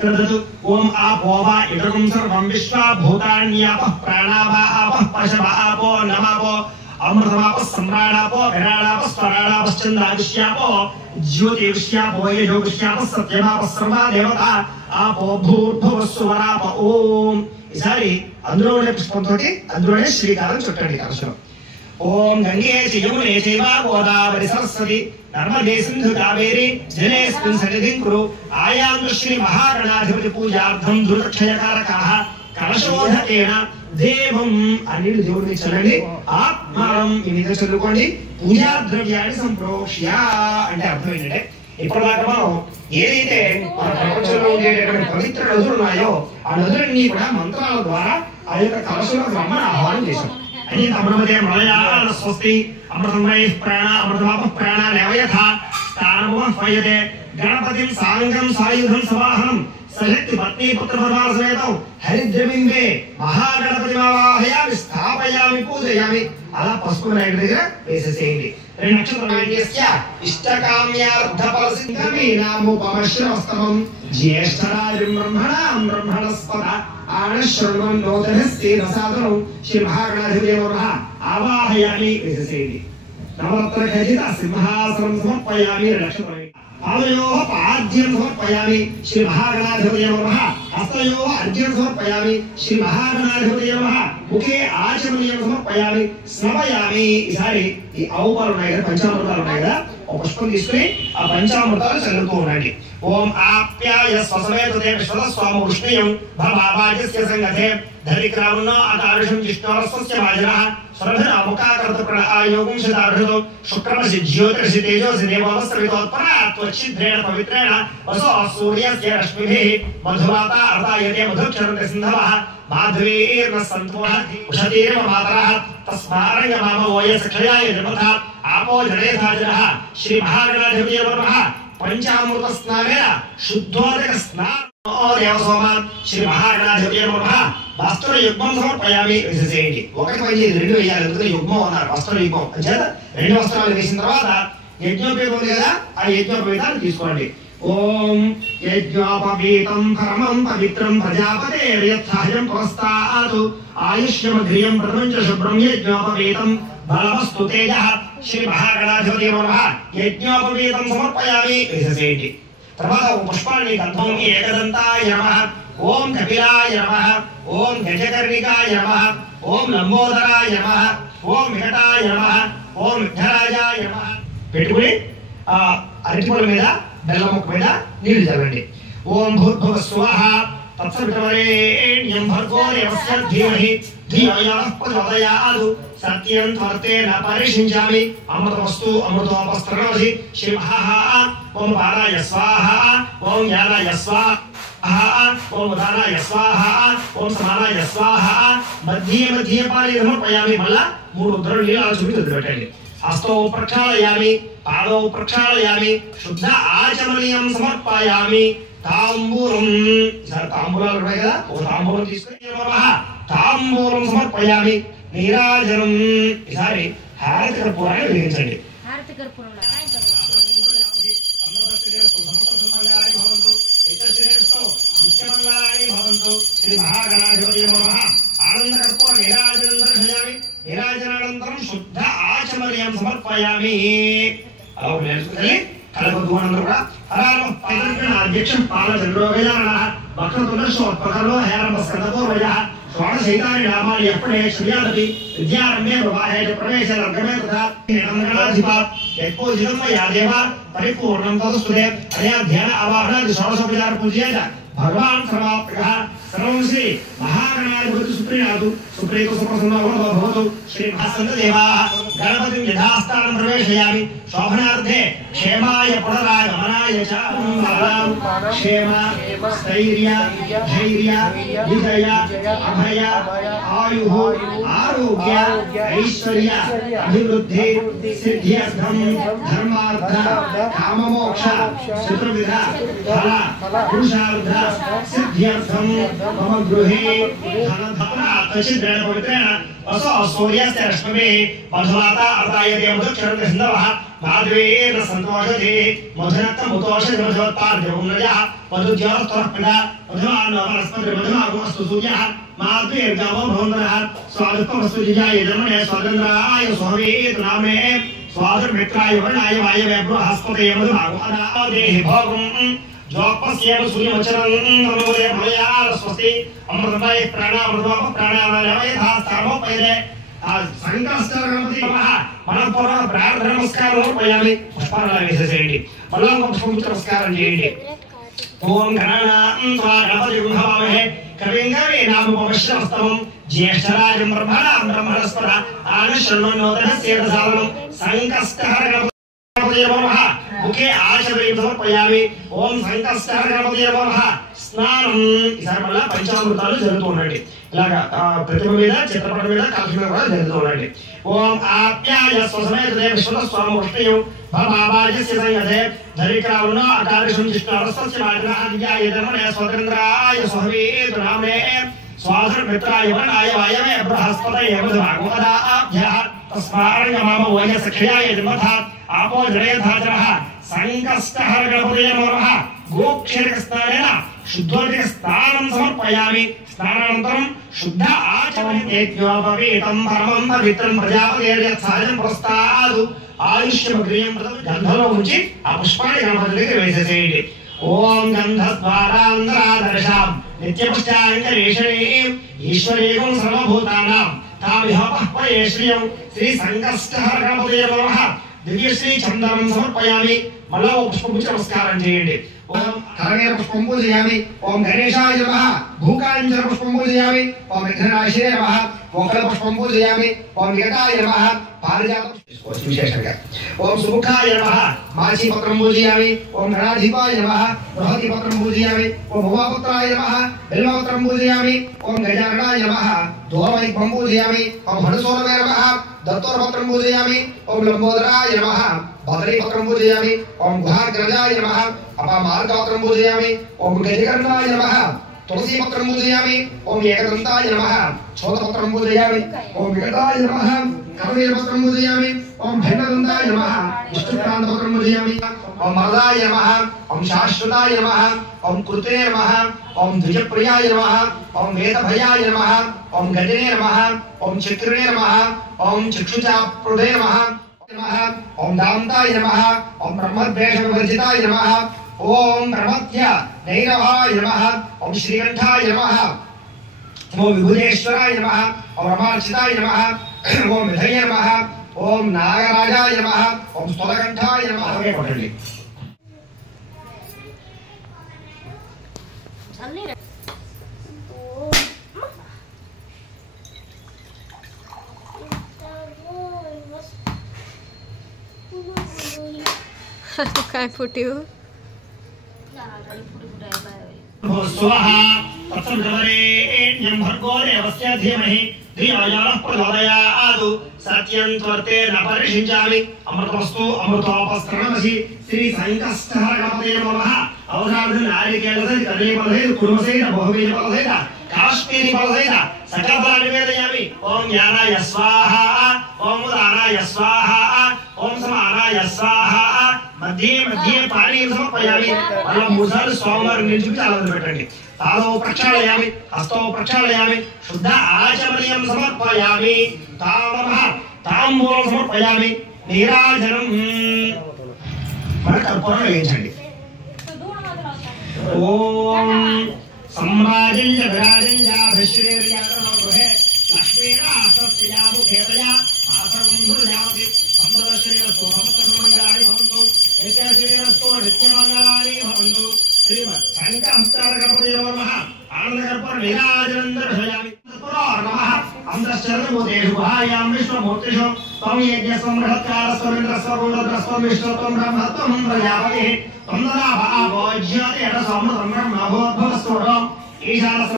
क्रदतु ओम आपो वा इदगुं सर्वं विश्वा भूतान्यापः प्राणावापः पशवापो नमापो अमृतमापः सम्राणापो विराणापः स्वराणापः चन्द्रादिश्यापो ज्योतिर्ष्यापो यजोष्यापः सत्यमापः सर्वा देवता आपो भूर्भुवः सुवराप ओम ఈసారి అందులోనే పుష్పంతోటి అందులోనే శ్రీకారం చుట్టండి కలశం ఓం గంగే యమునే చైవ గోదావరి సరస్వతి నర్మదే సింధు కావేరి జలేస్మిన్ సన్నిధిం కురు ఆయాంతు శ్రీ మహాగణాధిపతి పూజార్థం దుర్క్షయకారకాః కలశోధకేన దేవం అని దేవుడిని చల్లండి ఆత్మం ఈ విధంగా చల్లుకోండి పూజా ద్రవ్యాన్ని సంప్రోక్ష్య అంటే అర్థం ఏంటంటే ఇప్పటిదాకా మనం ఏదైతే మన ప్రపంచంలో ఉండేటటువంటి పవిత్ర నదులు ఉన్నాయో ఆ నదులన్నీ కూడా మంత్రాల ద్వారా ఆ యొక్క కలశంలోకి రమ్మని ఆహ్వానం చేశాం అని అమృతే మలయాళ స్వస్తి అమృతమయ ప్రాణ అమృతమాప ప్రాణ నవయథ స్థానమో ఫయతే గణపతిం సాంగం సాయుధం సవాహనం సశక్తి పత్ని పుత్ర పరివార సమేతం హరిద్రబింబే మహాగణపతిమావాహయామి స్థాపయామి పూజయామి అలా పసుపు నాయుడు దగ్గర వేసేసేయండి రెండు నక్షత్రస్య ఇష్టకామ్యార్థఫలసిద్ధమీనాముపమశ్రవస్తమం జ్యేష్ఠరాజం బ్రహ్మణస్పద ఆనశ్రవణం నోదనస్తేనసాదనం శ్రీ మహాగణాధిపతి నమః ఆవాహయామి వేసేసేయండి నవరత్న ఖచ్చిత సింహాసనం సమర్పయామి నక్షత్రం పాదయోః పాద్యం సమర్పయామి శ్రీ మహాగణాధిపతి నమః హస్తయోః అర్ఘ్యం సమర్పయామి శ్రీ మహాగణాధిపతి నమః ముఖే ఆచమనీయం సమర్పయామి స్నపయామి ఈసారి ఈ ఆవుపాలు ఉన్నాయి కదా పంచామృతాలు ఉన్నాయి కదా ఒక పుష్పం తీసుకుని ఆ పంచామృతాలు చల్లుతూ ఉండండి ఓం ఆప్యాయ స్వసమేతతే విశ్వస్వామ ఉష్ణీయం భవావాజస్య సంగతే ధరిక్రామున్నో ఆకారుషం జిష్ణోరస్వస్య వాజనః స్వర్ధన ముఖాకృత ప్రణాయోగం శతార్హతో శుక్రమసి జ్యోతిర్షి తేజోసి దేవోపస్త్రవితోత్పరాత్వచ్చిద్రేణ పవిత్రేణ వసో సూర్యస్య రశ్మిభిః మధుమాత అర్ధాయతే మధుక్షరంతి సింధవః మాధవీర్న సంతోష ఉషతీర్మ మాతరః తస్మారంగమామ ఓయసక్షయాయ జపథ ఆపో జనేధాజనః శ్రీ మహాగణాధిపతి నమః పంచామృత స్నానేన శుద్ధోదక స్నానో దేవసోమాన్ శ్రీ మహాగణాధిపతి నమః వస్త్ర యుగ్మం సమర్పయామి వేసేసేయండి ఒకటి పైకి రెండు వేయాలి ఎందుకంటే యుగ్మం అన్నారు వస్త్ర యుగ్మం అంచేత రెండు వస్త్రాలు వేసిన తర్వాత యజ్ఞోపేతం ఉంది కదా ఆ యజ్ఞోపేతాన్ని తీసుకోండి ఓం యజ్ఞోపవీతం పరమం పవిత్రం ప్రజాపతేర్యత్సహజం పురస్తాతు ఆయుష్యమగ్రియం ప్రపంచ శుభ్రం యజ్ఞోపవీతం బలవస్తు తేజః శ్రీ మహాగణాధిపతి నమః యజ్ఞోపవీతం సమర్పయామి వేసేసేయండి తర్వాత పుష్పాన్ని గంధం ఏకదంతాయ నమః ఓం కపిలాయ నమః ఓం గజకర్ణికాయ నమః ఓం లంబోదరాయ నమః ఓం వికటాయ నమః ఓం విఘ్నరాజాయ నమః పెట్టుకుని ఆ అరటిపళ్ళ మీద బెల్లం ముక్క మీద నీళ్లు చల్లండి ఓం భూర్భువః స్వః తత్సవితుర్వరేణ్యం భర్గో దేవస్య ధీమహి ధియో యః ప్రచోదయాత్ సత్యం త్వర్తేన పరిషించామి అమృతవస్తు అమృతోపస్త్రణోసి శ్రీ మహః ఓం పారాయ స్వాహ ఓం జ్ఞానాయ స్వాహ ఓం ఉదానాయ స్వాహ ఓం సమానాయ స్వాహ మధ్యే మధ్యే పాలి సమర్పయామి మళ్ళా మూడు ఉత్తరం నీళ్ళు చూపి పెట్టండి హస్తో ప్రక్షాళయామి పాదో ప్రక్షాళయామి శుద్ధ ఆచమనీయం సమర్పయామి తాంబూలం తాంబూలాలు ఉన్నాయి కదా ఒక తాంబూలం తీసుకుని తాంబూలం సమర్పయామి నీరాజనం ఈసారి హారతి కర్పూరాన్ని వెలిగించండి శ్రీ మహాగణాధిపతి నమః ఆనంద కర్పూర నీరాజనం దర్శయామి నీరాజనానంతరం శుద్ధ ఆచమనీయం సమర్పయామి అలా నేర్చుకుని కలపద్వానందరూ కూడా హరామ పైదర్గణ అధ్యక్షం పాల చంద్రోగజానన వక్రతులశోత్పకలో హేరంబస్కందపూర్వజః షోడశైతాని నామాని అప్పుడే శ్రీయాదపి విద్యారంభే ప్రవాహే ప్రవేశ వర్గమే తథా నిరంగణాధిప యత్పూజితం మయా దేవ పరిపూర్ణం తదస్తుతే అయా ధ్యాన ఆవాహనాది షోడశోపచార పూజయేత భగవాన్ సర్వాత్మకః సర్వం శ్రీ మహాగణాధిపతి సుప్రీణాతు సుప్రీతో సుప్రసన్నో భవతు శ్రీ మహాసంతదేవాః గణపతిం యథాస్థానం ప్రవేశయామి శోభనార్థే క్షేమాయ పునరాగమనాయ చ క్షేమ స్థైర్య ధైర్య విజయ అభయ ఆయుః ఆరోగ్య ఐశ్వర్య అభివృద్ధి సిద్ధ్యర్థం ధర్మార్థ కామమోక్ష చతుర్విధ ఫల పురుషార్థ సిద్ధ్యర్థం మమ గృహే ధనధార తచిద్రేణ పవిత్రేణ వసో సూర్యస్య రశ్మిభిః మధుమాత అర్ధాయతే మధుక్షరంతి సింధవః माधवेन संतोषते मधुनक्तं मुतोषते मधुत्पाद्यं नयः मधुज्योतिर्पिता मधुमान् वनस्पति मधुमागमस्तु सूर्यः माधवेर्जावो भवन्तः स्वादुत्वमस्तु जिजाय जन्मने स्वादन्द्राय स्वामीत नामे स्वादुर्मित्राय वर्णाय वायवे बृहस्पतये मधुमागमदा देहि भोगं जोपस्येव सूर्यमचरं नमोदे मलयाल स्वस्ति अमृतमय प्राणामृतोप प्राणामय धास्तमोपयते संकष्टार गणपति नमः मनपूर्वक प्रार्थना नमस्कार समर्पयामि पुष्पार्घ्యం వేసేయండి మళ్ళీ పుష్పగుచ్చ నమస్కారం చేయండి ఓం గణానాం త్వా గణపతిం హవామహే కవిం కవీనాముపమశ్రవస్తమం జ్యేష్ఠరాజం బ్రహ్మణస్పద ఆనశృణ్వన్నోదనస్యేదసాదనం సంకష్టహర గణపతి నమః ముఖే ఆచమయం సమర్పయామి ఓం సంకష్టహర గణపతి నమః స్నానం ఈసారి మళ్ళీ పంచామృతాలు జరుగుతూ ఉండండి ఇలాగా ప్రతిమ మీద చిత్రపటం మీద కలశ మీద కూడా జరుగుతూ ఉండండి ఓం ఆప్యాయ స్వసమేతదే విశ్వస్వామి వృష్ణయం భవావాజస్య సంగతే ధరికరావున అకారిషం జిష్ణారస్య మాగ్రహాదియాయ ధర్మణే స్వతంత్రాయ స్వహవేతు నామే స్వాధర్మిత్రాయ వర్ణాయ వాయవే బృహస్పతయే మధుమాగమదాభ్యః తస్మారణ్యమామ వయసఖ్యాయ జన్మథాత్ आपो जनेधाचरः संकष्टहर गणपतये नमः गोक्षरिक स्नानेन शुद्धोदक स्नानं समर्पयामि स्नानानन्तरं शुद्ध आचमनेत्योपवीतं परमं पवित्रं प्रजापतेर्यत्साजं प्रस्तादु आयुष्यमग्रियं गन्धलो ఉంచి ఆ పుష్పాన్ని గణపతి దగ్గర వేసేసేయండి ఓం గంధద్వారాంధ్రాదర్శాం నిత్యపుష్టాంగరేషణీం ఈశ్వరీయం సర్వభూతానాం తామిహపఃపయే శ్రియం శ్రీ సంకష్టహర గణపతये నమః దివ్యశ్రీ చందనం సమర్పయామి మళ్ళా పుష్పగుచ్చ నమస్కారం చేయండి ఓం కరవేర పుష్పం పూజయామి ఓం గణేశాయ నమః భూకాంజన పుష్పం పూజయామి ఓం విఘ్ననాశాయ నమః మోక్ష పుష్పం పూజయామి ఓం వికటాయ నమః పారిజాత విశేషంగా ఓం సుముఖాయ నమః మాచి పత్రం పూజయామి ఓం గణాధిపాయ నమః బృహతి పత్రం పూజయామి ఓం భువాపుత్రాయ నమః బిల్వపత్రం పూజయామి ఓం గజాననాయ నమః దూరవైపం పూజయామి ఓం హనుసోనవే నమః दत्तोरपत्रं पूजयामि ओम लंबोदराय नमः बदरीपत्रं पूजयामि ओम गुहाग्रजाय नमः अपामार्गपत्रं पूजयामि ओम गजकर्णाय नमः तुलसीपत्रं पूजयामि ओम एकदन्ताय नमः छोटपत्रं पूजयामि ओम विकटाय नमः कवलीपत्रं पूजयामि ओम भिन्नदन्ताय नमः विष्णुक्रान्तपत्रं पूजयामि ओम मरदाय नमः ओम शाश्वताय नमः ओम कृते नमः ओम द्विजप्रियाय नमः ओम वेदभयाय नमः ओम गजने नमः ओम चक्रिणे नमः ओम चक्षुचाप्रुदे नमः ओम दान्ताय नमः ओम ब्रह्मद्वेषविवर्जिताय नमः ओम ब्रह्मत्य नैरवाय नमः ओम श्रीकण्ठाय नमः ओम विभुदेश्वराय नमः ओम रमार्चिताय नमः ओम विधये नमः ओम नागराजाय नमः ओम स्तोलकण्ठाय नमः काय फुटियो स्वाहा तत्सवितुर्वरेण्यं भर्गो देवस्य धीमहि धियो यो नः प्रचोदयात् सत्यं त्वर्ते न परिषिञ्चामि अमृतमस्तु अमृतोपस्करणमसि श्री संकष्टहर गणपतये नमः औषधार्थ नारिकेलसहित कदलीफलसहित कुर्मसहित बहुबीजफलसहित काश्मीरी फलसहित सकलफलानि निवेदयामि ओम ज्ञानाय स्वाहा ओम उदानाय स्वाहा ओम समानाय स्वाहा मध्ये मध्ये पानी समर्पयामि मल्ल मुसल सोमवार నుంచి చాలని పెట్టండి తాలో ప్రక్షాళయామి హస్తో ప్రక్షాళయామి శుద్ధ ఆచమనీయం సమర్పయామి తామః తాంబూలం సమర్పయామి నీరాజనం మన కర్పూరం వేయించండి ఓం సంరాజించ విరాజించ విశ్వేర్యాగమో గృహే లక్ష్మీరాసస్యా ముఖేతయా ఆసగుంధుర్యావతి సందర్శనేనస్తో సమస్తమంగళాని భవంతు ఏకశేనస్తో నిత్యమంగళాని భవంతు శ్రీమద్ సంకష్టహర గణపతయే నమః ఆనందకర్పూర నీరాజనం దర్శయామి నమః అంతశ్చరణమూర్తేషు గుహాయాం విష్ణుమూర్తిషు త్వం యజ్ఞస్వం బృహత్కారస్వమింద్రస్వ గోడద్రస్వం విష్ణుత్వం బ్రహ్మత్వం ప్రజాపతిః త్వం తదా భావో జ్యోతిరసోమృతం బ్రహ్మభూద్భవస్వరం ఈశాన